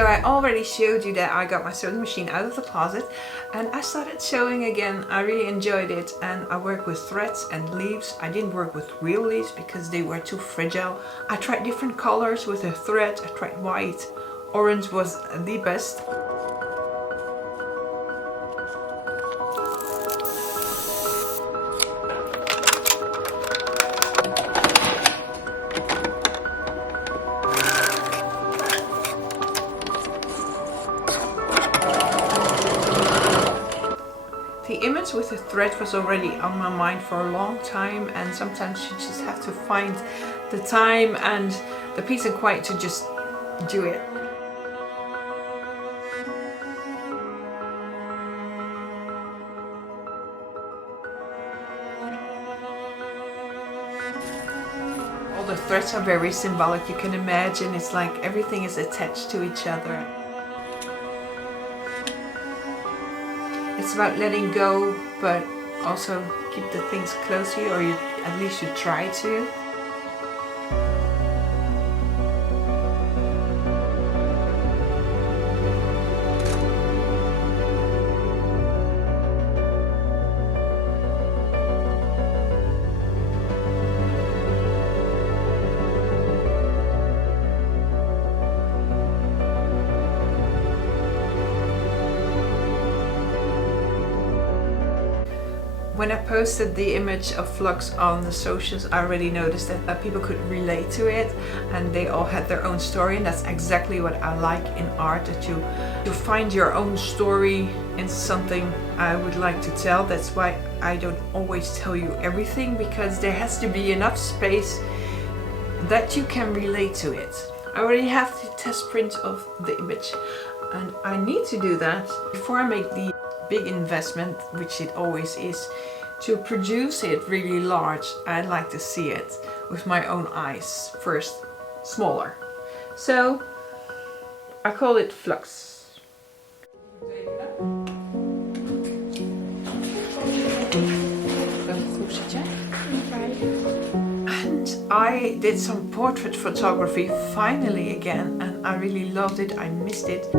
So I already showed you that I got my sewing machine out of the closet and I started sewing again. I really enjoyed it, and I worked with threads and leaves. I didn't work with real leaves because they were too fragile. I tried different colors with the thread. I tried white. Orange was the best. The image with the thread was already on my mind for a long time, and sometimes you just have to find the time and the peace and quiet to just do it. All the threads are very symbolic. You can imagine it's like everything is attached to each other. It's about letting go, but also keep the things close to you, or at least you try to. When I posted the image of Flux on the socials, I already noticed that people could relate to it, and they all had their own story, and that's exactly what I like in art, that you find your own story in something I would like to tell. That's why I don't always tell you everything, because there has to be enough space that you can relate to it. I already have the test print of the image, and I need to do that before I make the big investment, which it always is, to produce it really large. I'd like to see it with my own eyes first, smaller. So I call it Flux. And I did some portrait photography finally again, and I really loved it. I missed it.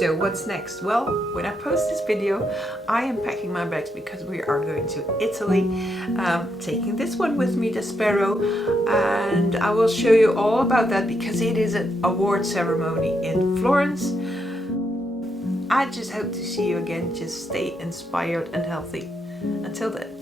So what's next? Well, when I post this video, I am packing my bags because we are going to Italy. Taking this one with me, the sparrow, and I will show you all about that because it is an award ceremony in Florence. I just hope to see you again. Just stay inspired and healthy. Until then.